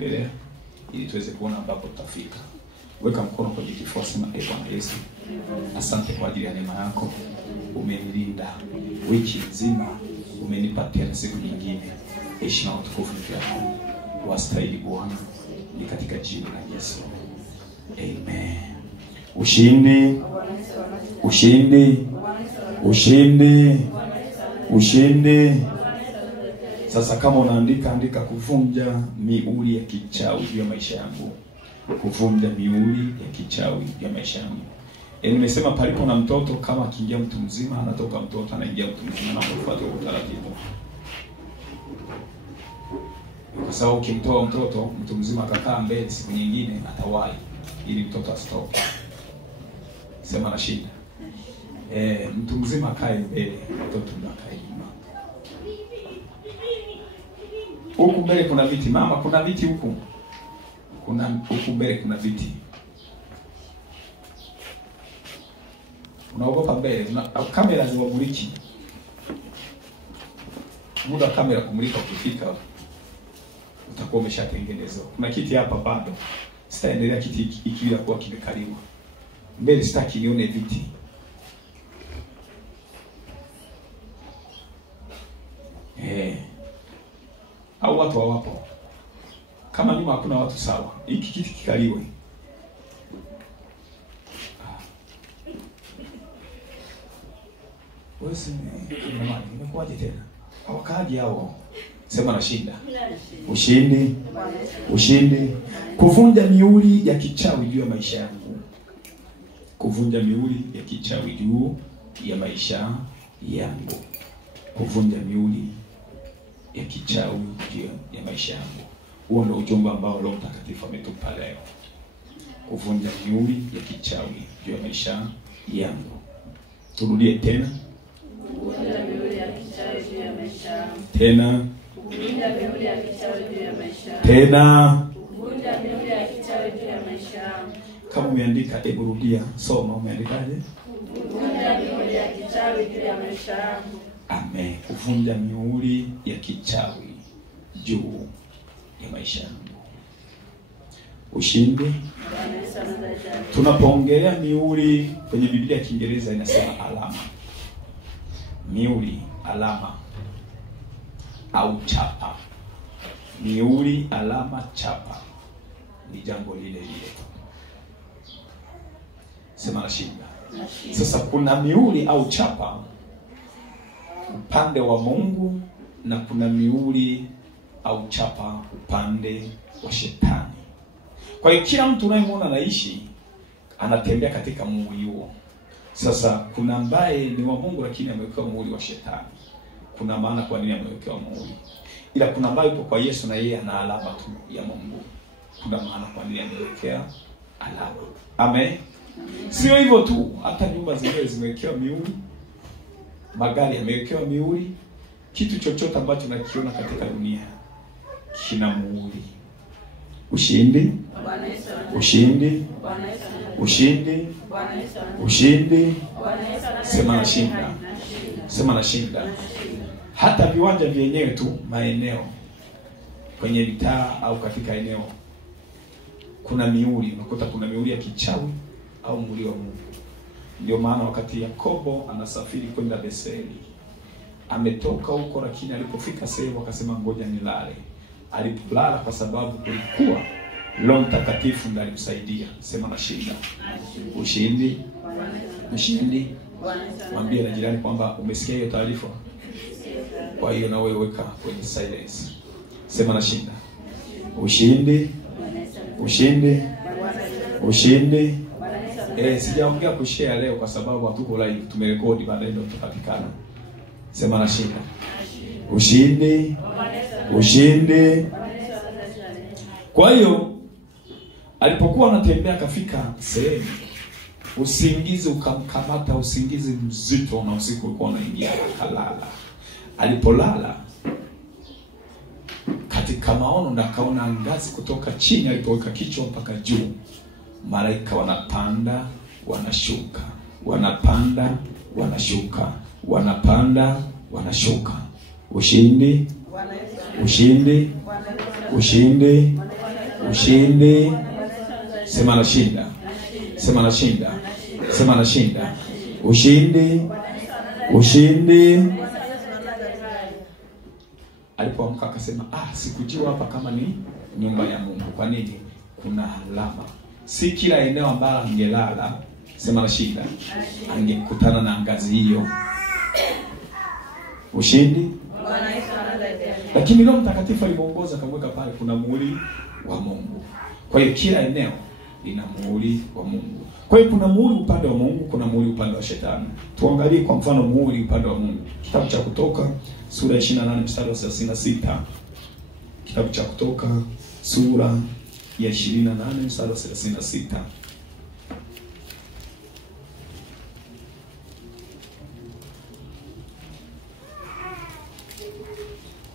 tunaendelea ili tuweze kuona ambapo tutafika. Weka mkono kwenye kifua, sema Bwana Yesu, asante kwa ajili ya neema yako. Umenilinda wiki nzima, umenipa tena siku nyingine. Heshima na utukufu ni vyako. Wastahili Bwana, ni katika jina la Yesu. Amen. Ushindi, ushindi, ushindi, ushindi. Sasa kama unaandika, andika kuvunja miuli ya kichawi juu ya maisha yangu. Kuvunja miuli ya kichawi juu ya maisha yangu. Nimesema palipo na mtoto, kama akiingia mtu mzima anatoka mtoto, anaingia mtu mzima, na kufuata utaratibu. Kwa sababu ukimtoa mtoto, mtu mzima akakaa mbele, siku nyingine atawahi ili mtoto asitoke. Sema na shida. Mtu mzima akae mbele, mtoto ndo akae nyuma. Huku mbele kuna viti, mama, kuna viti huku. Huku mbele kuna viti. Unaogopa mbele, kamera ziwamuliki. Muda wa kamera kumulika ukifika, utakuwa umeshatengenezwa. Kuna kiti hapa bado. Sitaendelea kiti ikiwa kuwa kimekaliwa. Mbele sitaki nione viti. Au watu hawapo. Kama nyuma hakuna watu sawa, hiki kiti kikaliwe. Wewe jamani, imekuwaje tena? Hawakaji hao. Sema na shinda. Ushindi, ushindi. Kuvunja miuli ya kichawi juu ya maisha yangu. Kuvunja miuli ya kichawi juu ya maisha yangu. Kuvunja miuli ya kichawi juu ya maisha yangu. Huo ndio ujumbe ambao Roho Mtakatifu ametupa leo. Kuvunja miuli ya kichawi juu ya maisha yangu. Turudie tena. Kuvunja miuli ya kichawi juu ya maisha yangu. Tena. Kuvunja miuli ya kichawi juu ya maisha yangu. Tena. Kuvunja miuli ya kichawi juu ya maisha yangu. Kama umeandika, hebu rudia. Soma, umeandikaje? Kuvunja miuli ya kichawi juu ya maisha yangu. Amen. Kuvunja miuli ya kichawi juu ya maisha yangu. Ushindi. Tunapoongelea miuli kwenye Biblia ya Kiingereza inasema alama. Miuli, alama au chapa. Miuli, alama, chapa ni jambo lile lile. Sema na shinda. Sasa kuna miuli au chapa upande wa Mungu na kuna miuli au chapa upande wa shetani. Kwa hiyo kila mtu unayemwona anaishi anatembea katika muuli huo. Sasa kuna ambaye ni wa Mungu lakini amewekewa muuli wa shetani. Kuna maana kwa nini amewekewa muuli. Ila kuna ambaye yupo kwa Yesu na yeye ana alama tu ya Mungu. Kuna maana kwa nini amewekea alama. Amen. Sio hivyo tu, hata nyumba zingine zimewekewa miuli. Magari yamewekewa miuli. Kitu chochote ambacho nakiona katika dunia kina muuli. Ushindi, ushindi, ushindi, ushindi. Sema na shinda. Sema na shinda. Hata viwanja vyenyewe tu, maeneo kwenye mitaa au katika eneo kuna miuli. Unakuta kuna miuli ya kichawi au muuli wa Mungu. Ndio maana wakati Yakobo anasafiri kwenda Beseli, ametoka huko lakini alipofika sehemu akasema ngoja nilale. Alipolala kwa sababu kulikuwa Roho Mtakatifu ndiye alimsaidia. Sema na shinda. Ushindi, ushindi. Mwambie na jirani kwamba umesikia hiyo taarifa. Kwa hiyo na wewe weka kwenye silence. Sema na shinda. Ushindi, ushindi, ushindi. Sijaongea kushare leo kwa sababu hatuko live, tumerekodi, baadaye ndio tutapatikana. Sema na shinda. Ushindi, ushindi. Kwa hiyo alipokuwa anatembea akafika sehemu, usingizi ukamkamata, usingizi mzito, na usiku ulikuwa unaingia, akalala. Alipolala katika maono na akaona ngazi kutoka chini alipoweka kichwa mpaka juu. Malaika wanapanda, wanashuka, wanapanda, wanashuka, wanapanda, wanashuka. Ushindi, ushindi, ushindi, Ushindi. Sema nashinda. Sema nashinda. Sema nashinda. Ushindi. Ushindi. Alipoamka akasema, sikujua hapa kama ni nyumba ya Mungu. Kwa nini? Kuna alama. Si kila eneo ambalo angelala, sema nashinda, angekutana na ngazi hiyo. Ushindi. Lakini Roho Mtakatifu alimuongoza akamweka pale kuna muhuri wa Mungu. Kwa hiyo kila eneo lina muhuri wa Mungu. Kwa hiyo kuna muhuri upande wa Mungu, kuna muhuri upande wa shetani. Tuangalie kwa mfano muhuri upande wa Mungu. Kitabu cha Kutoka sura ya 28 mstari wa 36. Kitabu cha Kutoka sura ya 28 mstari wa 36.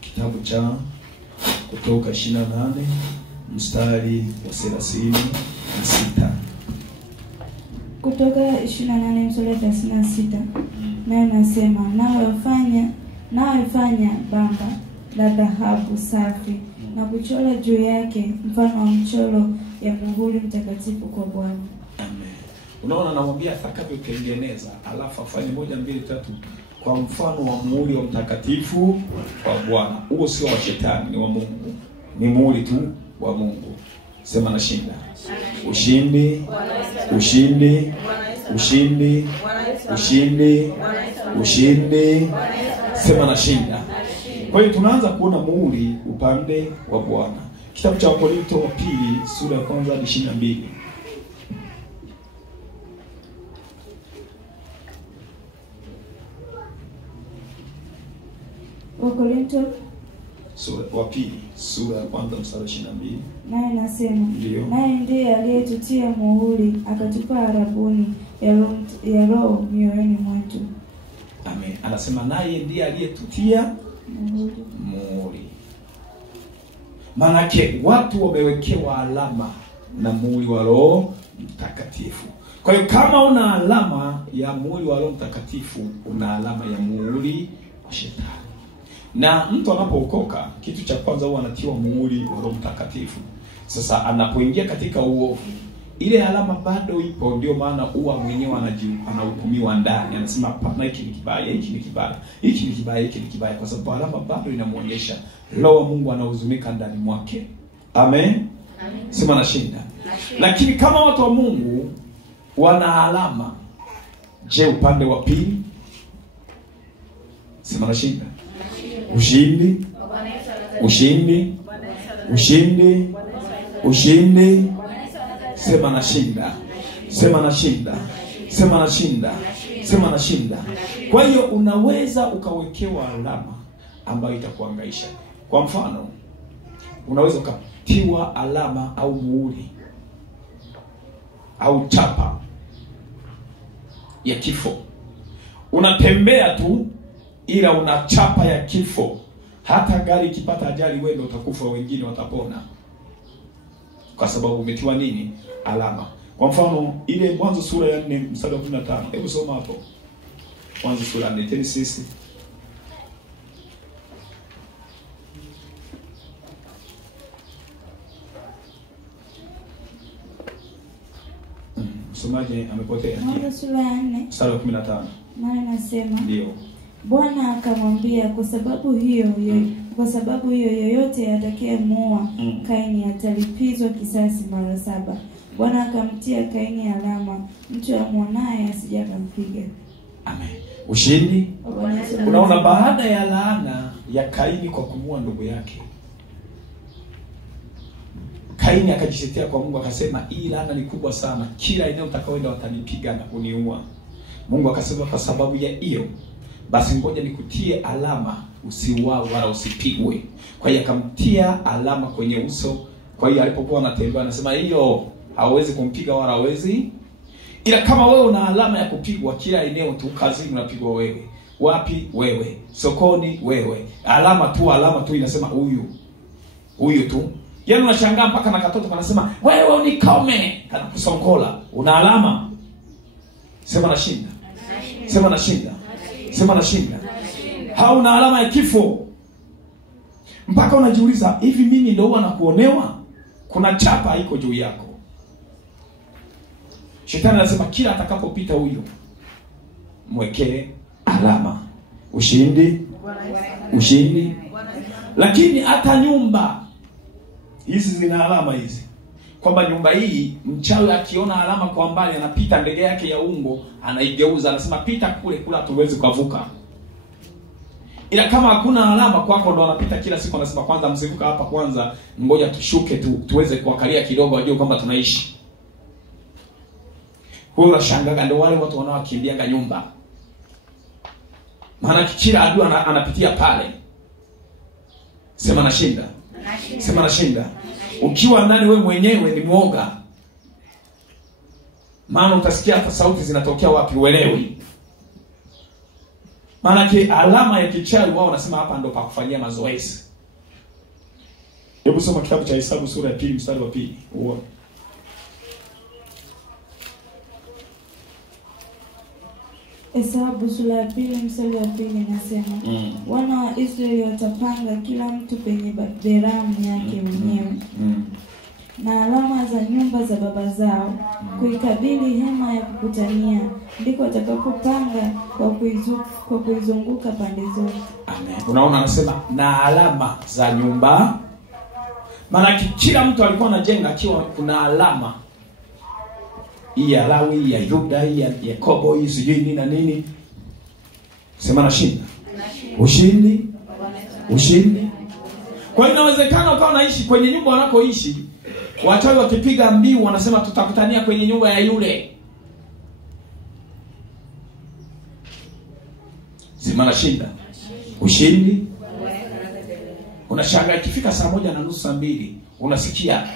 Kitabu cha Kutoka 28 mstari wa 36. Kutoka 28 mstari wa 36. Naye nasema, nawe fanya bamba la dhahabu safi na kuchora juu yake mfano wa mchoro ya muhuri mtakatifu kwa Bwana. Amen. Unaona, namwambia atakavyotengeneza, alafu afanye 1 2 3 kwa mfano wa muhuri wa mtakatifu kwa Bwana. Huo sio wa shetani, ni wa Mungu. Ni muhuri tu wa Mungu. Sema nashinda. Ushindi. Ushindi. Ushindi. Ushindi. Ushindi. Sema nashinda. Kwa hiyo tunaanza kuona muhuri upande wa Bwana. Kitabu cha Wakorintho wa pili sura ya 1 hadi 22. Wakorintho sura wa pili sura ya 1 mstari wa 22. Naye nasema, naye ndiye aliyetutia muhuri akatupa arabuni ya roho mioyoni mwetu. Amen. Anasema naye ndiye aliyetutia muhuri. Maanake watu wamewekewa alama na muhuri wa Roho Mtakatifu. Kwa hiyo kama una alama ya muhuri wa Roho Mtakatifu, una alama ya muhuri wa shetani. Na mtu anapookoka, kitu cha kwanza huwa anatiwa muhuri wa Roho Mtakatifu. Sasa anapoingia katika uovu, ile alama bado ipo, ndio maana huwa mwenyewe anahukumiwa ndani. Anasema hapana, hiki ni kibaya, hiki ni kibaya, hiki ni kibaya, hiki ni kibaya, kwa sababu alama bado inamuonyesha Roho wa Mungu anahuzunika ndani mwake. Amen. Amen. Sema nashinda. Lakini kama watu wa Mungu wana alama, je, upande wa pili? Sema nashinda. Ushindi. Ushindi. Ushindi. Ushindi. Sema nashinda. Sema nashinda. Sema nashinda. Sema nashinda. Kwa hiyo unaweza ukawekewa alama ambayo itakuhangaisha. Kwa mfano, unaweza ukatiwa alama au muhuri au chapa ya kifo. Unatembea tu ila una chapa ya kifo. Hata gari ikipata ajali, wewe ndio utakufa, wengine watapona. Kwa sababu umetiwa nini? Alama. Kwa mfano ile Mwanzo sura ya 4 mstari wa 15. Hebu soma hapo. Mwanzo sura ya 4 Genesis. Msomaji amepotea. Mwanzo sura ya 4 mstari wa 15. Naye nasema, ndio. Bwana akamwambia, kwa sababu hiyo yoyote atakayemuua Kaini atalipizwa kisasi mara 7. Bwana akamtia Kaini alama, mtu amuonaye asije akampiga. Amen. Ushindi. Unaona, baada ya laana ya Kaini kwa kumuua ndugu yake, Kaini akajitetea kwa Mungu akasema, hii laana ni kubwa sana, kila eneo utakaoenda watanipiga na kuniua. Mungu akasema, kwa sababu ya hiyo basi ngoja nikutie alama, usiuawe wala usipigwe. Kwa hiyo akamtia alama kwenye uso. Kwa hiyo alipokuwa anatembea anasema hiyo hawezi kumpiga wala hawezi. Ila kama wewe una alama ya kupigwa, kila eneo tu, kazini unapigwa wewe. Wapi? Wewe. Sokoni wewe. Alama tu inasema huyu tu. Yaani unashangaa mpaka na katoto kanasema wewe unikome, kanakusongola. Una alama. Sema nashinda. Sema nashinda. Sema nashinda. Hauna alama ya kifo. Mpaka unajiuliza, hivi mimi ndio huwa nakuonewa? kuna chapa iko juu yako. Shetani anasema kila atakapopita huyo mwekee alama. Ushindi. Lakini hata nyumba hizi zina alama hizi, kwamba nyumba hii mchawi akiona alama kwa mbali anapita ndege yake ya ungo anaigeuza, anasema pita kule hatuwezi kuvuka. Ila kama hakuna alama kwako ndo anapita kila siku, anasema kwanza msivuka hapa, kwanza ngoja tushuke tuweze kuangalia kidogo wajue kwamba tunaishi. Huyo unashangaa ndio wale watu wanaokimbianga nyumba. Maana kila adui anapitia pale. Sema nashinda. Sema nashinda. Ukiwa ndani wewe mwenyewe ni mwoga. Maana utasikia hata sauti zinatokea wapi uelewi. Maana alama ya kichawi wao wanasema hapa ndo pa kufanyia mazoezi. Hebu soma kitabu cha Hesabu sura ya 2 mstari wa 2. Uone. Hesabu sura ya 2 mstari wa 2 inasema wana wa Israeli watapanga kila mtu penye beramu yake mwenyewe na alama za nyumba za baba zao kuikabili hema ya kukutania, ndiko watakapopanga kwa kuizunguka pande zote. Amen. Unaona anasema na alama za nyumba. Maana kila mtu alikuwa anajenga akiwa kuna alama. Hii ya Lawi, ya Yuda, hii ya Yakobo, hii sijui nini na nini. Sema nashinda. Ushindi. Kwa hiyo inawezekana ukawa unaishi kwenye nyumba wanakoishi, wachawi wakipiga mbiu wanasema tutakutania kwenye nyumba ya yule. Sema nashinda. Ushindi. Unashangaa ikifika saa 1:30 saa 2 unasikia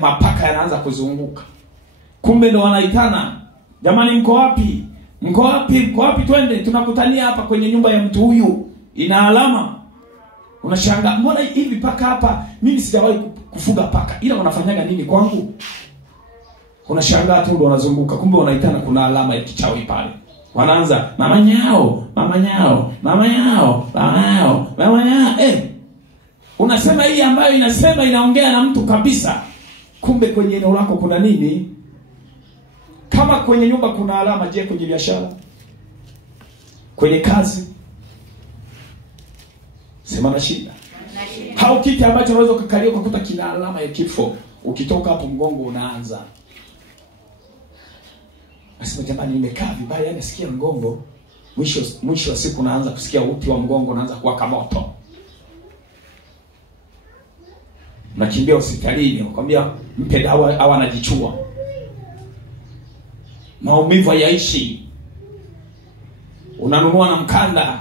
mapaka yanaanza kuzunguka. Kumbe ndo wanaitana. Jamani mko wapi? Mko wapi twende tunakutania hapa kwenye nyumba ya mtu huyu. Ina alama. Unashangaa mbona hivi paka hapa? Mimi sijawahi kufuga paka. Ila wanafanyaga nini kwangu? Unashangaa tu ndo wanazunguka. Kumbe wanaitana, kuna alama ya kichawi pale. Wanaanza mama nyao. Unasema hii ambayo inasema inaongea na mtu kabisa. Kumbe kwenye eneo lako kuna nini? Kama kwenye nyumba kuna alama, je, kwenye biashara? Kwenye kazi? Sema nashinda. Hao kiti ambacho unaweza kukalia ukakuta kina alama ya kifo. Ukitoka hapo mgongo unaanza. Nasema jamani nimekaa vibaya, yani nasikia mgongo. Mwisho wa siku unaanza kusikia uti wa mgongo unaanza kuwaka moto. Unakimbia hospitalini, unakwambia mpe dawa au anajichua. Maumivu hayaishi. Unanunua na mkanda.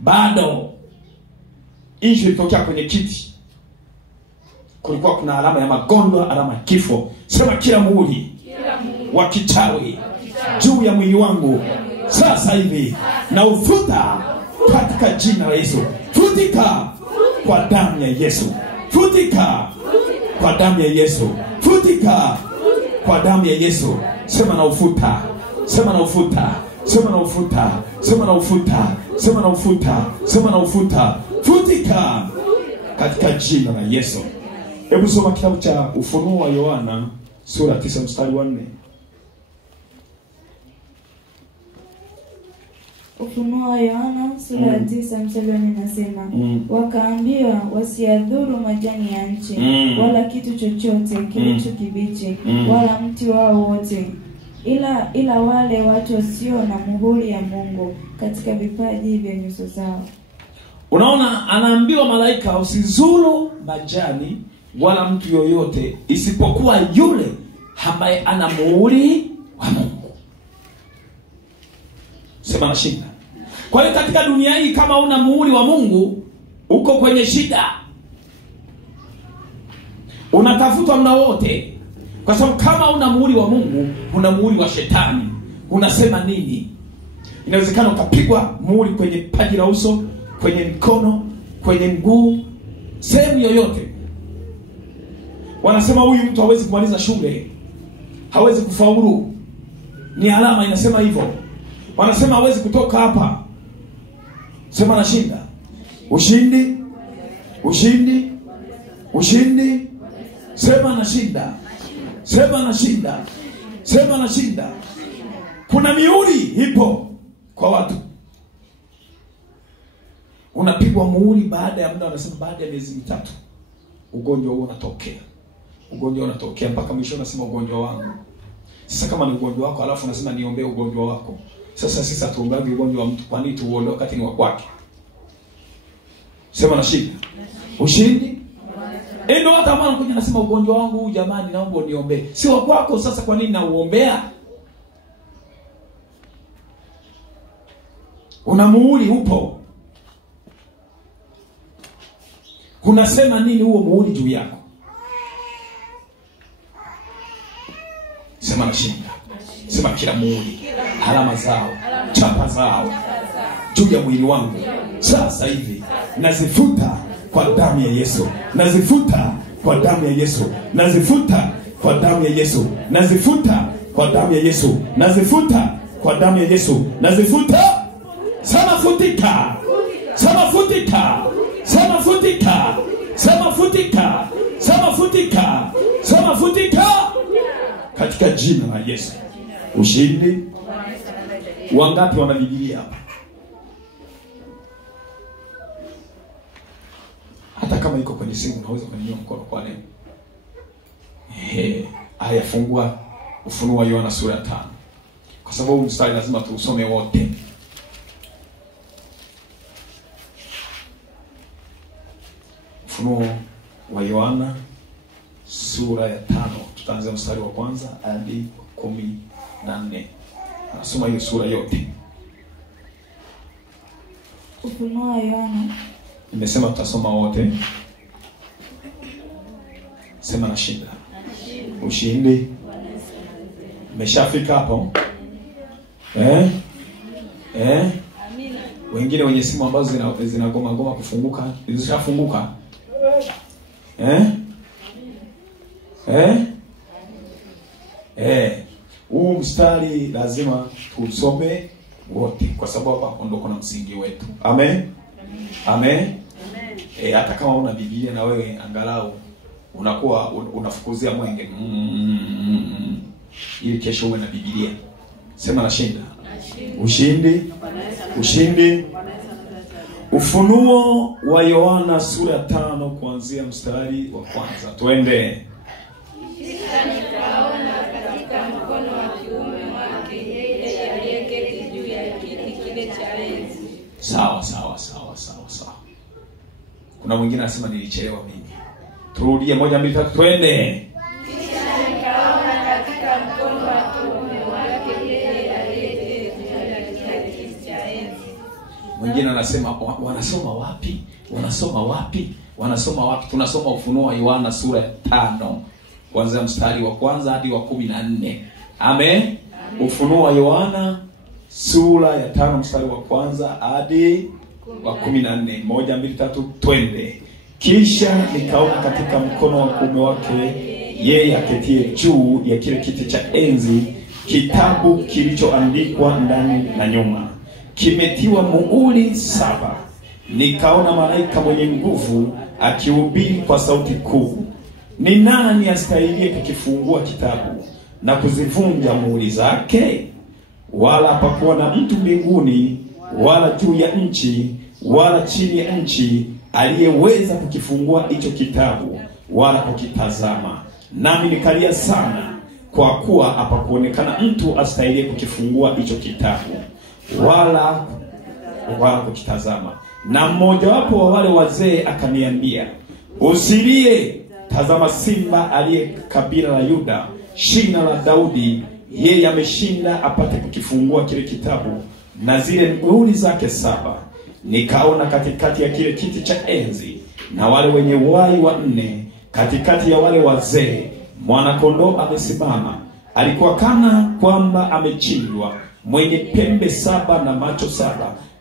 Bado issue ilitokea kwenye kiti. Kulikuwa kuna alama ya magonjwa, alama ya kifo. Sema kila muhuri wa kichawi juu ya mwili wangu sasa hivi na ufuta katika jina la Yesu. Futika kwa damu ya Yesu. Futika kwa damu ya Yesu. Futika kwa damu ya Yesu. Sema na ufuta. Sema na ufuta. Sema na ufuta. Sema na ufuta. Sema na ufuta. Sema na ufuta. Futika katika jina la Yesu. Hebu soma kitabu cha Ufunuo wa Yohana sura 9 mstari wa 4. Ufunuo wa Yohana sura ya 9 mstari wa 4 inasema wakaambiwa wasiadhuru majani ya nchi wala kitu chochote kilicho kibichi wala mti wao wote ila wale watu wasio na muhuri ya Mungu katika vipaji vya nyuso zao. Unaona anaambiwa malaika usizuru majani wala mtu yoyote isipokuwa yule ambaye ana muhuri wa Mungu. Sema nashinda. Kwa hiyo katika dunia hii kama una muhuri wa Mungu uko kwenye shida. Unatafutwa muda wote. Kwa sababu kama una muhuri wa Mungu, una muhuri wa shetani. Unasema nini? Inawezekana ukapigwa muhuri kwenye paji la uso, kwenye mkono, kwenye mguu, sehemu yoyote. Wanasema huyu mtu hawezi kumaliza shule, hawezi kufaulu. Ni alama inasema hivyo. Wanasema hawezi kutoka hapa. Sema nashinda. Ushindi. Ushindi. Sema nashinda. Sema nashinda. Sema nashinda. Kuna mihuri ipo kwa watu. Unapigwa muhuri baada ya muda, wanasema baada ya miezi mitatu ugonjwa huo unatokea. Ugonjwa unatokea mpaka mwisho unasema ugonjwa wangu. Sasa kama ni ugonjwa wako alafu unasema niombee ugonjwa wako. Sasa sisi hatuombeagi ugonjwa wa mtu, kwa nini tuuondoe wakati ni wa kwake? Sema nashinda. Ushindi. Ndio hata mwana kuja nasema ugonjwa wangu huu jamani naomba uniombee. Si wa kwako, sasa kwa nini nauombea? Una muhuri upo. Unasema nini huo muhuri juu yako? Sema nashinda. Sema kila muhuri, alama zao, chapa zao juu ya mwili wangu sasa hivi nazifuta kwa damu ya Yesu. Nazifuta kwa damu ya Yesu. Nazifuta kwa damu ya Yesu. Nazifuta kwa damu ya Yesu. Nazifuta kwa damu ya Yesu. Nazifuta. Sema futika. Sema futika. Sema futika. Sema futika. Sema futika. Sema futika. Katika jina la Yesu. Ushindi. Wangapi wana Biblia hapa? Hata kama iko kwenye simu unaweza kunyanyua mkono kwa leo. Aya, fungua Ufunuo wa Yohana sura ya 5. Kwa sababu mstari lazima tuusome wote. Ufunuo wa Yohana sura ya 5. Tutaanza mstari wa kwanza hadi 14. Nasoma hiyo sura yote. Ufunuo wa Yohana. Nimesema tutasoma wote. Sema nashinda. Ushindi. Umeshafika hapo? Wengine wenye simu ambazo zinagoma goma kufunguka, zishafunguka. Huu mstari lazima tusome wote kwa sababu hapa ndo kuna msingi wetu. Amen. Amen. Hata kama una Biblia na wewe angalau unakuwa unafukuzia mwenge ili kesho uwe na Biblia. Sema nashinda. Ushindi. Ushindi. Ufunuo wa Yohana sura ya 5 kuanzia mstari wa kwanza. Twende. Kisha nikaona katika mkono wa kiume wake yeye aliyeketi juu ya kiti kile cha enzi. Sawa. Kuna mwingine anasema nilichelewa mimi. Turudie 1 2 3 twende. Kisha nikaona katika mkono wa kiume wake yeye aliyeketi juu ya kiti cha enzi. Mwingine anasema wanasoma wapi? Wanasoma wapi? Wanasoma wapi? Tunasoma Ufunuo wa Yohana sura ya 5 kuanzia mstari wa kwanza hadi wa 14. Amen. Ufunuo wa Yohana sura ya 5 mstari wa kwanza hadi wa 14. 1 2 3 twende. Kisha nikaona katika mkono wa kuume wake yeye aketie juu ya kile kiti cha enzi kitabu kilichoandikwa ndani na nyuma, kimetiwa muhuri 7. Nikaona malaika mwenye nguvu akihubiri kwa sauti kuu, ni nani astahiliye kukifungua kitabu na kuzivunja muhuri zake? Wala hapakuwa na mtu mbinguni wala juu ya nchi wala chini ya nchi aliyeweza kukifungua hicho kitabu wala kukitazama. Nami nikalia sana, kwa kuwa hapakuonekana mtu astahiliye kukifungua hicho kitabu wala kukitazama. Na mmoja wapo wa wale wazee akaniambia, usilie, tazama simba aliye kabila la Yuda, shina la Daudi, yeye ameshinda apate kukifungua kile kitabu na zile muhuri zake 7. Nikaona katikati ya kile kiti cha enzi na wale wenye uhai 4, katikati ya wale wazee, mwana-kondoo amesimama. Alikuwa kana kwamba amechinjwa, mwenye pembe 7 na macho 7,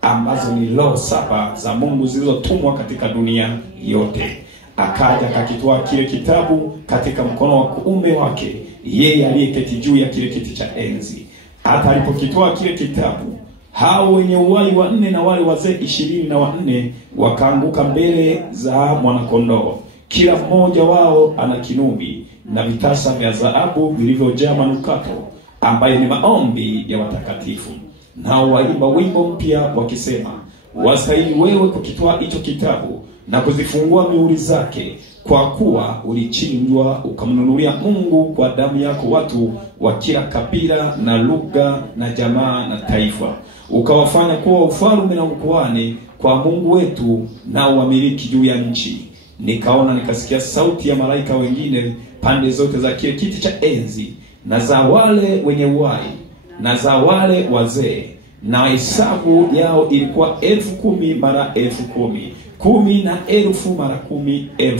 ambazo ni roho 7 za Mungu zilizotumwa katika dunia yote. Akaja akakitoa kile kitabu katika mkono wa kuume wake yeye aliyeketi juu ya kile kiti cha enzi. Hata alipokitoa kile kitabu, hao wenye uhai 4 na wale wazee 24 wakaanguka mbele za mwana-kondoo, Kila mmoja wao ana kinubi na vitasa vya dhahabu vilivyojaa manukato, ambaye ni maombi ya watakatifu. Nao waimba wimbo mpya wakisema, wastahili wewe kukitwaa hicho kitabu na kuzifungua mihuri zake, kwa kuwa ulichinjwa ukamnunulia Mungu kwa damu yako watu wa kila kabila na lugha na jamaa na taifa, ukawafanya kuwa ufalme na ukuhani kwa Mungu wetu, nao wamiliki juu ya nchi. Nikaona nikasikia sauti ya malaika wengine pande zote za kile kiti cha enzi, na za wale wenye uhai, na za wale wazee, na hesabu yao ilikuwa 10,000 mara 10,000, 10,000 mara 10,000,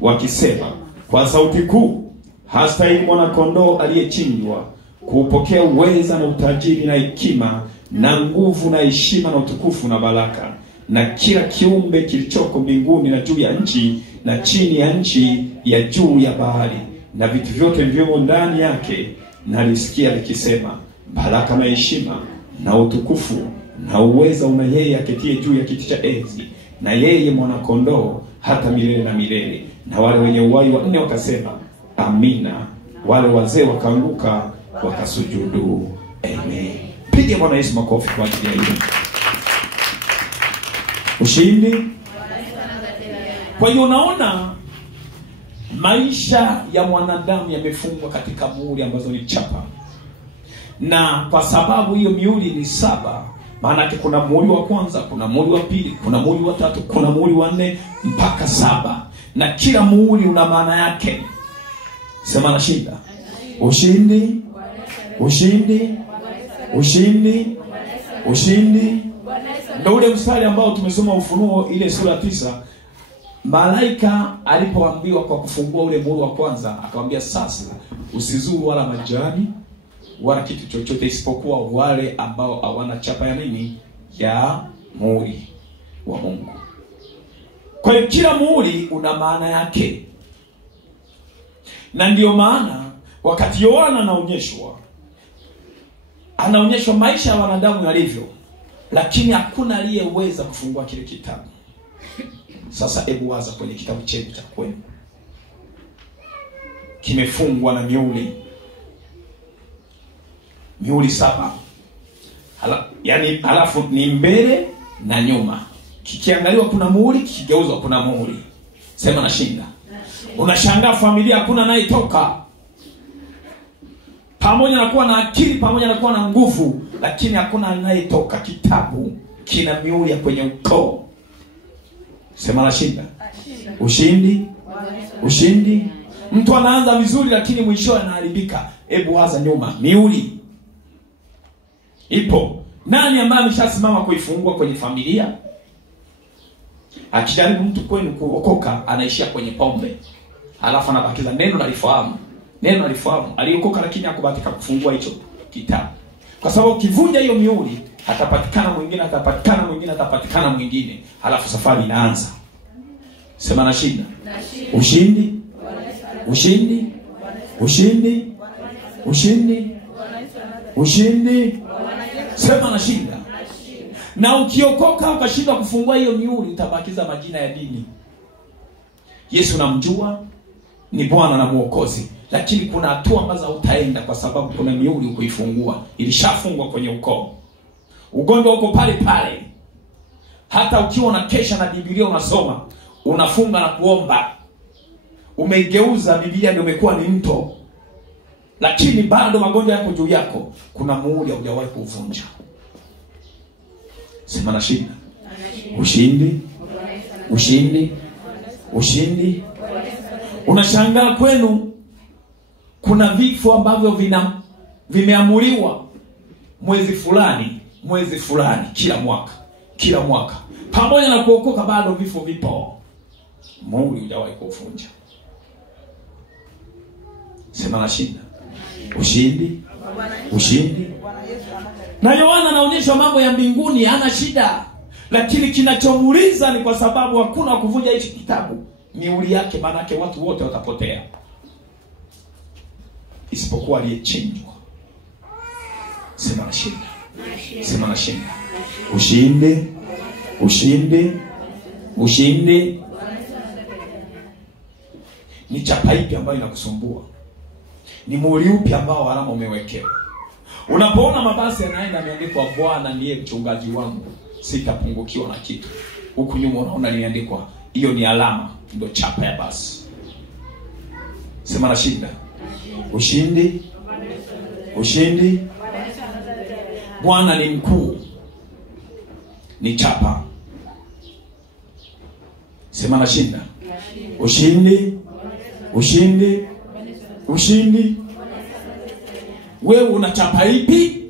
wakisema kwa sauti kuu, hastahili mwana kondoo aliyechinjwa kupokea uweza na utajiri na hekima na nguvu na heshima na utukufu na baraka. Na kila kiumbe kilichoko mbinguni na juu ya nchi na chini ya nchi ya juu ya bahari na vitu vyote vilivyo ndani yake, nalisikia likisema, baraka na heshima na utukufu na uweza una yeye aketie juu ya kiti cha enzi na yeye mwana kondoo hata milele na milele. Na wale wenye uhai wanne wakasema, amina. Wale wazee wakaanguka wakasujudu. Amen. Piga Bwana Yesu makofi kwa ajili ya hilo. Ushindi. Kwa hiyo unaona maisha ya mwanadamu yamefungwa katika muhuri ambazo ni chapa. Na kwa sababu hiyo mihuri ni 7, maana yake kuna muhuri wa kwanza, kuna muhuri wa pili, kuna muhuri wa tatu, kuna muhuri wa 4 mpaka 7. Na kila muhuri una maana yake. Sema na shinda. Ushindi. Ushindi. Ushindi. Ushindi. Ndio ule mstari ambao tumesoma Ufunuo ile sura 9. Malaika alipoambiwa kwa kufungua ule muhuri wa kwanza, akamwambia sasa usizuru wala majani wala kitu chochote isipokuwa wale ambao hawana chapa ya nini? Ya muhuri wa Mungu. Kwa hiyo kila muhuri una maana yake. Na ndio maana wakati Yohana anaonyeshwa maisha ya wanadamu yalivyo, lakini hakuna aliyeweza kufungua kile kitabu. Sasa hebu waza kwenye kitabu chetu cha kwenu. Kimefungwa na mihuri 7. Yaani alafu ni mbele na nyuma. Kikiangaliwa kuna muhuri, kikigeuzwa kuna muhuri. Sema na shinda. Unashangaa familia hakuna anayetoka. Pamoja na kuwa na akili, pamoja na kuwa na nguvu, lakini hakuna anayetoka. Kitabu kina mihuri ya kwenye ukoo. Sema na shinda. Ushindi. Ushindi. Mtu anaanza vizuri lakini mwisho anaharibika. Hebu waza nyuma. Mihuri ipo. Nani ambaye ameshasimama kuifungua kwenye familia? Akijaribu mtu kwenu kuokoka, anaishia kwenye pombe. Halafu anabakiza neno nalifahamu. Neno nalifahamu. Aliokoka lakini hakubahatika kufungua hicho kitabu. Kwa sababu ukivunja hiyo mihuri, atapatikana mwingine, atapatikana mwingine, atapatikana mwingine. Halafu safari inaanza. Sema na shinda. Ushindi. Ushindi. Ushindi. Ushindi. Ushindi. Sema na shinda. Na ukiokoka ukashindwa kufungua hiyo mihuri, utabakiza majina ya dini. Yesu namjua, ni Bwana na Mwokozi, lakini kuna hatua ambazo utaenda kwa sababu kuna mihuri ukuifungua, ilishafungwa kwenye ukoo. Ugonjwa uko pale pale. Hata ukiwa na kesha na Biblia unasoma, unafunga na kuomba, umeigeuza Biblia ndio imekuwa ni mto, lakini bado magonjwa yako juu yako, kuna muhuri haujawahi kuvunja. Sema na shinda. Ushindi. Ushindi. Ushindi. Unashangaa kwenu kuna vifo ambavyo vimeamuriwa mwezi fulani kila mwaka. Pamoja na kuokoka bado vifo vipo. Muhuri hujawahi kuvunja. Sema na shinda. Ushindi. Ushindi. Na Yohana anaonyesha mambo ya mbinguni, hana shida. Lakini kinachomuuliza ni kwa sababu hakuna kuvunja hichi kitabu. Mihuri yake, maana yake watu wote watapotea. Isipokuwa aliyechinjwa. Sema na shinda. Sema na shinda. Ushindi. Ushindi. Ushindi. Ni chapa ipi ambayo inakusumbua? Ni muhuri upi ambao alama umewekewa? Unapoona mabasi yanaenda yameandikwa Bwana ndiye mchungaji wangu, sitapungukiwa na kitu. Huku nyuma unaona limeandikwa, hiyo ni alama, ndio chapa ya basi. Sema nashinda. Ushindi. Ushindi. Bwana ni mkuu. Ni chapa. Sema nashinda. Ushindi. Ushindi. Ushindi. Wewe una chapa ipi?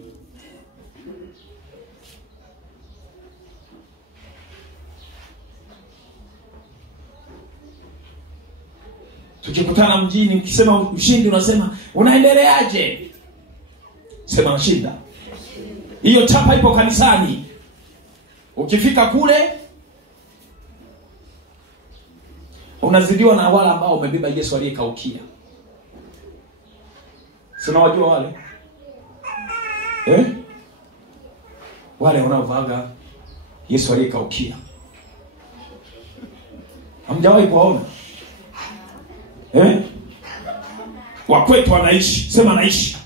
Tukikutana mjini mkisema ushindi unasema unaendeleaje? Sema nashinda. Hiyo chapa ipo kanisani. Ukifika kule unazidiwa na wale ambao wamebeba Yesu aliyekaukia. Sina wajua wale? Wale wanaovaga Yesu aliyekaukia. Hamjawahi kuwaona? Wakwetu wanaishi. Sema naishi.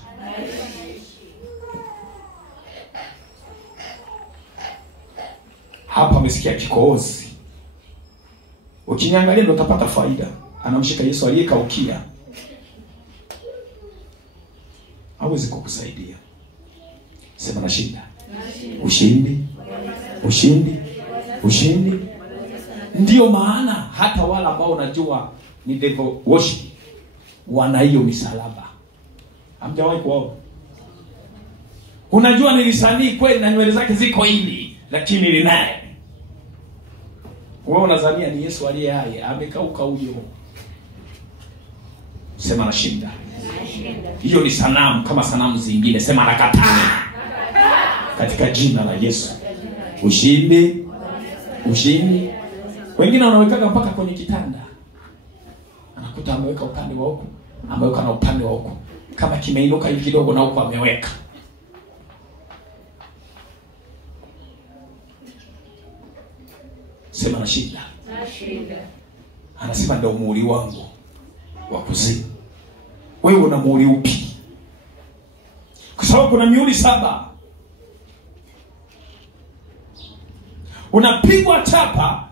Hapa umesikia kikohozi. Ukiniangalia ndio utapata faida. Anamshika Yesu aliyekaukia. Hawezi kukusaidia. Sema nashinda. Ushindi. Ushindi. Ushindi. Ndio maana hata wala ambao unajua ni devil worship wana hiyo misalaba. Hamjawahi kuona? Unajua nilisanii kweli na nywele zake ziko hivi, lakini linaye. Wewe unadhania ni Yesu aliye hai, amekauka huyo. Sema nashinda. Hiyo ni sanamu kama sanamu zingine. Sema nakataa. Katika jina la Yesu. Ushindi. Ushindi. Wengine wanaweka mpaka kwenye kitanda. Anakuta ameweka upande wa huko, ameweka na upande wa huko. Kama kimeinuka hivi kidogo na huko ameweka. Sema nashinda. Nashinda. Anasema ndio muhuri wangu wa kuzimu. Wewe una muhuri upi? Kwa sababu kuna mihuri 7. Unapigwa chapa.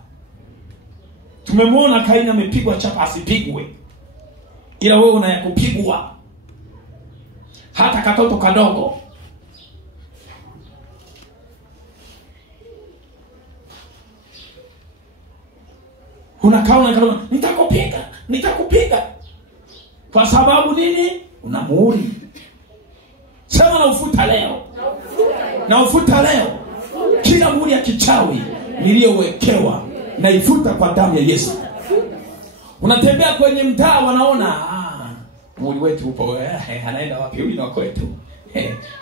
Tumemwona Kaini amepigwa chapa asipigwe. Ila wewe unayakupigwa. Hata katoto kadogo. Unakaona nitakupiga, nitakupiga. Kwa sababu nini? Una muhuri. Sema na ufuta leo. Na ufuta leo. Kila muhuri ya kichawi niliyowekewa na ifuta kwa damu ya Yesu. Unatembea kwenye mtaa wanaona muhuri wetu upo, anaenda wapi huyu? Na kwetu.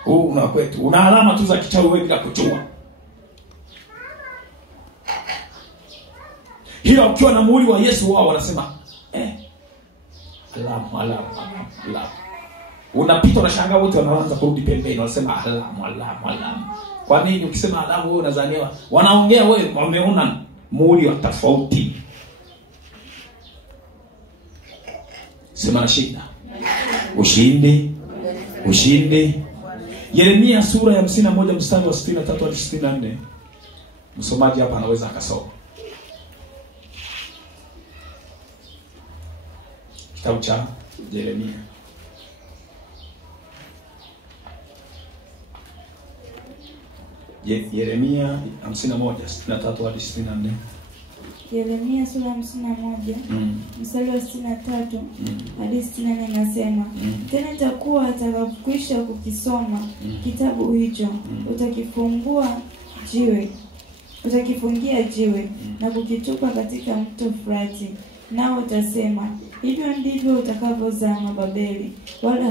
Huu na kwetu. Una alama tu za kichawi wewe bila kujua. Hilo ukiwa na muhuri wa Yesu wao wanasema alamu. Unapita unashangaa wote wanaanza kurudi pembeni wanasema alamu. Kwa nini ukisema alamu wewe unazaniwa? Wanaongea wewe wameona muhuri wa tofauti. Sema nashinda. Ushindi. Ushindi. Yeremia sura ya 51 mstari wa 63 hadi 64. Msomaji hapa anaweza akasoma. Kitabu cha Yeremia. Yeremia 51:63 hadi 64. Yeremia sura ya 51 mstari wa 63 hadi 64 nasema, tena itakuwa atakapokwisha kukisoma kitabu hicho, utakifungia jiwe na kukitupa katika mto Frati. Nao utasema, hivyo ndivyo utakavyozama Babeli, wala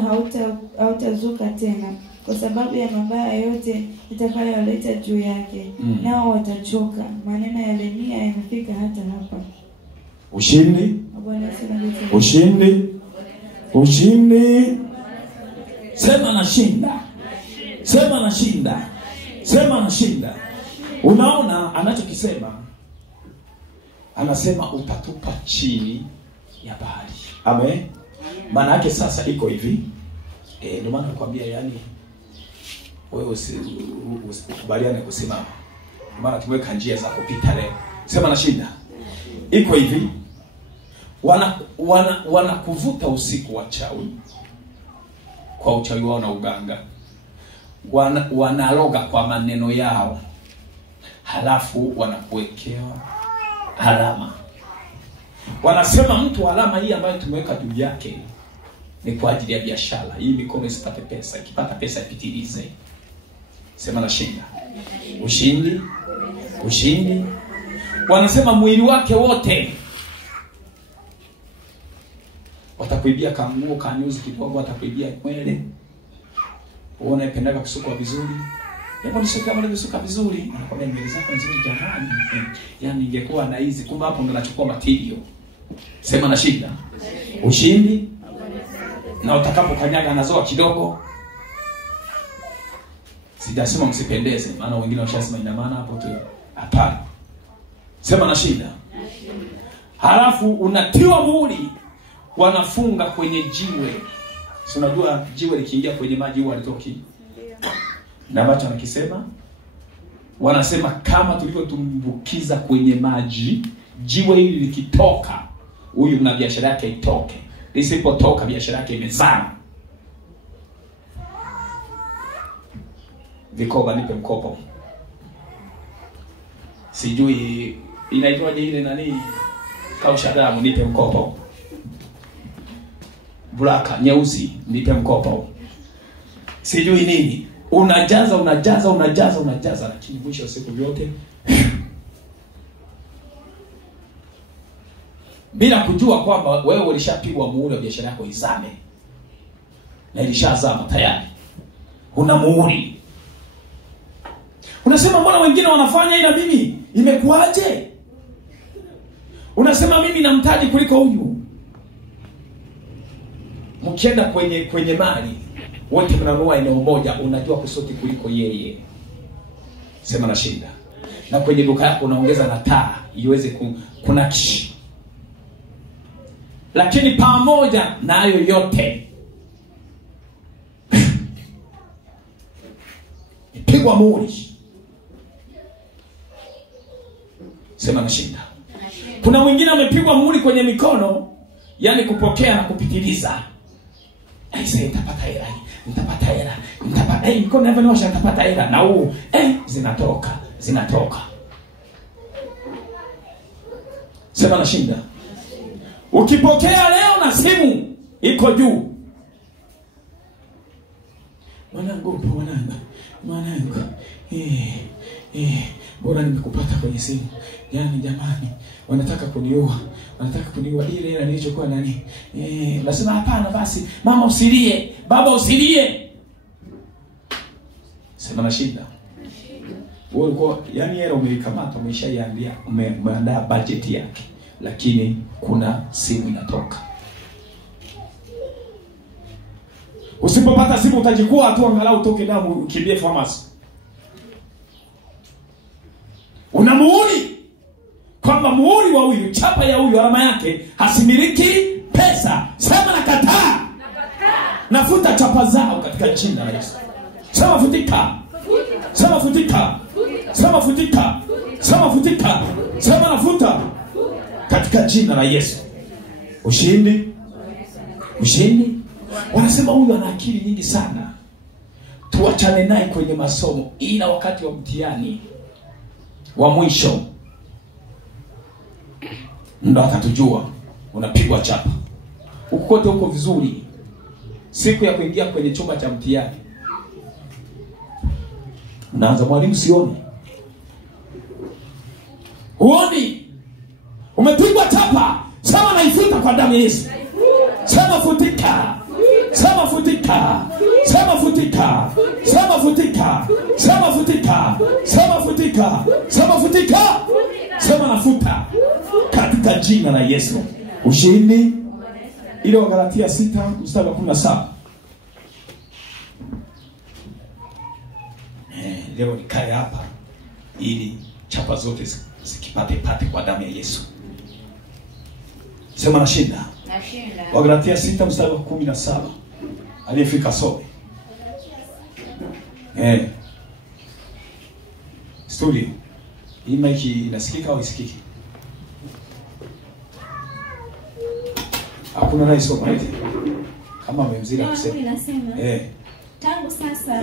hautazuka tena, kwa sababu ya mabaya yote itakayoleta juu yake. Nao watachoka. Maneno ya Yeremia yamefika hata hapa. Ushindi. Ushindi. Ushindi. Sema nashinda. Sema nashinda. Sema nashinda. Unaona anachokisema? Anasema utatupa chini ya bahari. Amen. Maana yake sasa iko hivi. Ndio maana nakwambia yani wewe usikubaliane kusimama. Maana tumeweka njia za kupita leo. Sema nashinda. Iko hivi. Wanakuvuta usiku wa chawi. Kwa uchawi wao na uganga. Wanaloga kwa maneno yao. Halafu wanakuwekewa alama. Wanasema mtu alama hii ambayo tumeweka juu yake ni kwa ajili ya biashara. Hii mikono isipate pesa, ikipata pesa ipitilize. Sema nashinda. Ushindi. Ushindi. Wanasema mwili wake wote. Watakuibia kanguo, kanyuzi kidogo, watakuibia nywele. Uone ipendaga kusukwa vizuri. Yapo nisuka kama nisuka vizuri. Anakwambia nywele zako nzuri jamani. Yaani ingekuwa na hizi, kumbe hapo ndo nachukua material. Sema nashinda. Ushindi. Na utakapokanyaga nazoa kidogo. Sijasema msipendeze, maana wengine washasema ina maana hapo tu. Hapana. Sema nashinda. Halafu unatiwa muhuri, wanafunga kwenye jiwe. Si unajua jiwe likiingia kwenye maji huwa halitoki. Na ambacho anakisema, wanasema kama tulivyotumbukiza kwenye maji, jiwe hili likitoka, huyu na biashara yake itoke. Lisipotoka biashara yake imezama. Vikoba nipe mkopo. Sijui inaitwaje ile nani? Kausha damu nipe mkopo. Bulaka nyeusi nipe mkopo. Sijui nini. Unajaza lakini mwisho wa siku vyote bila kujua kwamba wewe ulishapigwa muhuri wa biashara yako izame. Na ilishazama tayari. Una muhuri. Unasema mbona wengine wanafanya ila mimi imekuaje? Unasema mimi namtaji kuliko huyu. Mkienda kwenye mali, wote mnanunua eneo moja, unajua kusoti kuliko yeye. Sema nashinda. Na kwenye duka yako unaongeza na taa iweze kunakshi. Lakini pamoja na hayo yote pigwa muhuri. Sema nashinda. Kuna mwingine amepigwa muhuri kwenye mikono, yani kupokea na kupitiliza. Sasa nitapata hela. Mikono hapo niwasha nitapata hela na huu zinatoka. Sema nashinda. Ukipokea leo na simu iko juu. Mwanangu. Bora nimekupata kwenye simu. Yaani jamani, wanataka kuniua ile hela nilichokuwa nani. Nasema hapana basi, mama usilie, baba usilie. Sema nashinda. Wewe uko yani hela umeikamata, umeshaiandia, umeandaa budget yake. Lakini kuna simu inatoka. Usipopata simu utajikua tu angalau utoke damu ukimbie pharmacy. Una muhuri. Kwamba muhuri wa huyu, chapa ya huyu, alama yake hasimiliki pesa. Sema nakataa. Nafuta chapa zao katika jina la Yesu. Sema futika. Sema futika. Sema futika. Sema futika. Sema nafuta katika jina la Yesu. Ushindi. Wanasema huyu ana akili nyingi sana. Tuachane naye kwenye masomo, ila wakati wa mtihani wa mwisho ndo atatujua. Unapigwa chapa. Ukote uko vizuri. Siku ya kuingia kwenye chumba cha mtihani, unaanza mwalimu sioni. Huoni. Umepigwa chapa. Sema naifuta kwa damu ya Yesu. Sema futika. Sema futika. Sema futika. Sema futika. Sema futika. Sema futika. Sema futika. Sema nafuta katika jina la Yesu. Ushindi. Ile wa Galatia 6:17. Leo nikae hapa ili chapa zote zikipate kwa damu ya Yesu. Sema nashinda. Nashinda. Wagalatia 6 mstari wa 17. Aliyefika some. Studio. Hii maiki inasikika au isikiki? Hakuna rai soma eti. Kama amemzira kusema. Inasema. Tangu sasa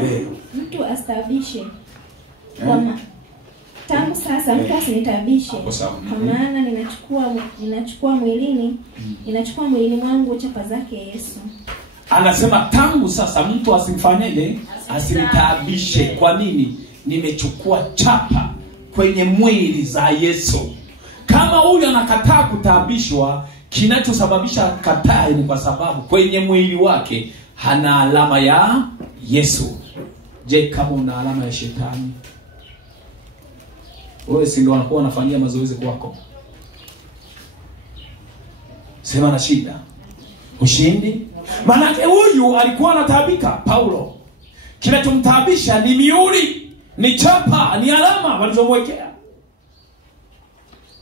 mtu astaabishe. Tangu sasa mtu asinitabishe. Kwa maana ninachukua mwilini mwangu chapa zake Yesu. Anasema tangu sasa mtu asimfanyeje? Asinitabishe. Kwa nini? Nimechukua chapa kwenye mwili za Yesu. Kama huyu anakataa kutabishwa, kinachosababisha kataa ni kwa sababu kwenye mwili wake hana alama ya Yesu. Je, kama una alama ya shetani, wewe si ndio anakuwa anafanyia mazoezi kwako? Sema na shida. Ushindi. Maana huyu alikuwa anataabika Paulo. Kinachomtaabisha ni miuli, ni chapa, ni alama walizomwekea.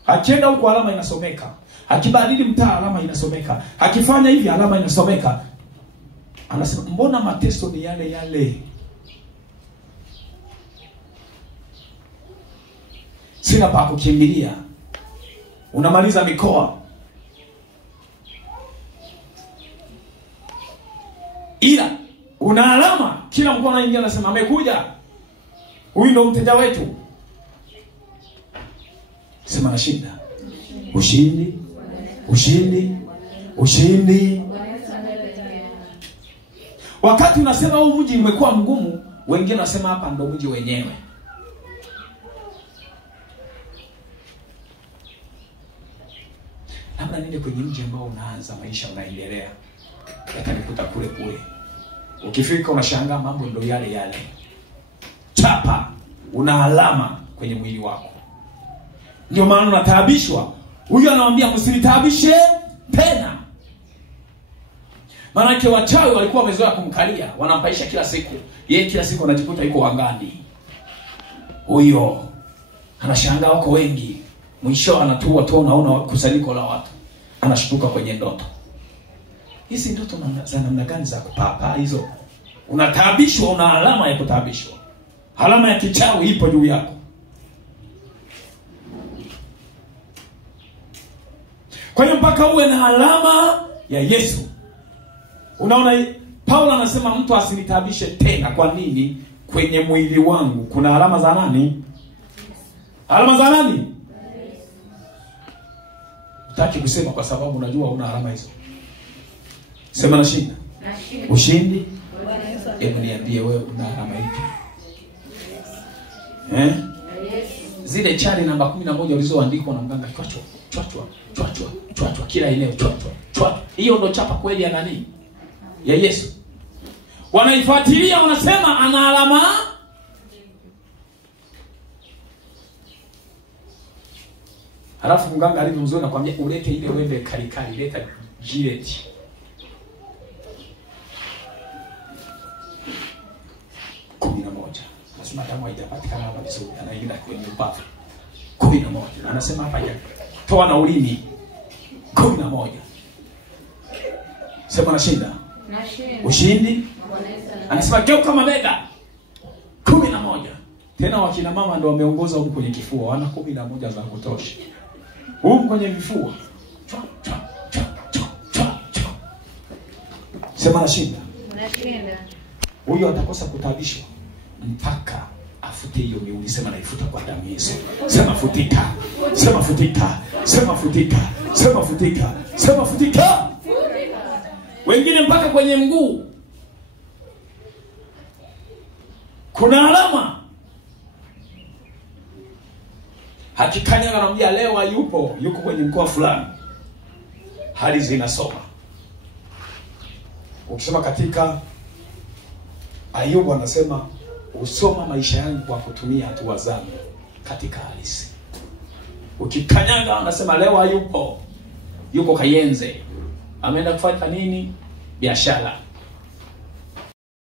Akienda huko alama inasomeka. Akibadili mtaa alama inasomeka. Akifanya hivi alama inasomeka. Anasema mbona mateso ni yale yale? Sina pa kukimbilia. Unamaliza mikoa. Ila una alama, kila mkoa anaingia anasema amekuja. Huyu ndo mteja wetu. Sema na shinda. Ushindi. Ushindi. Ushindi. Wakati unasema huu mji umekuwa mgumu, wengine wanasema hapa ndo mji wenyewe. Labda nini kwenye mji ambao unaanza maisha unaendelea. Yatanikuta kule kule. Ukifika unashangaa mambo ndo yale yale. Chapa, una alama kwenye mwili wako. Ndio maana unataabishwa. Huyu anamwambia msinitabishe tena. Maana yake wachawi walikuwa wamezoea kumkalia, wanampaisha kila siku. Yeye kila siku anajikuta yuko angani. Huyo anashangaa wako wengi. Mwisho anatua tu, unaona kusanyiko la watu. Anashtuka kwenye ndoto. Hizi ndoto za namna gani za kupapa hizo? Unataabishwa, una alama ya kutabishwa. Alama ya kichawi ipo juu yako. Kwa hiyo mpaka uwe na alama ya Yesu. Unaona Paulo anasema mtu asinitabishe tena. Kwa nini? Kwenye mwili wangu kuna alama za nani? Alama za nani? Utaki kusema kwa sababu unajua una alama hizo. Sema na shinda. Ushindi. Hebu niambie wewe una alama ipi? Zile chali namba 11 ulizoandikwa na mganga chwachwa kila eneo chwachwa. Hiyo ndo chapa kweli ya nani? Ya Yesu. Wanaifuatilia, wanasema ana alama. Halafu mganga alivyomzoea anakuambia ulete ile wembe kalikali, leta Gillette. Nasema damu haijapatikana hapa vizuri, anaingia kwenye ubavu. 11. Anasema hapa ya toa na ulimi. 11. Sema na shinda. Ushindi. Anasema geuka mabega. 11. Tena wakina mama ndio wameongoza huko kwenye kifua, wana 11 za kutosha. Huko kwenye vifua. Sema na shinda. Huyo atakosa kutabishwa mpaka afute hiyo miuli. Sema naifuta kwa damu Yesu. Sema futika. Sema futika. Sema futika. Sema futika. Sema futika. Wengine mpaka kwenye mguu kuna alama. Hakikanya anamwambia leo yuko kwenye mkoa fulani. Hali zinasoma. Ukisema katika Ayubu anasema usoma maisha yangu kwa kutumia hatua zangu katika halisi. Ukikanyaga anasema leo yuko Kayenze. Ameenda kufanya nini? Biashara.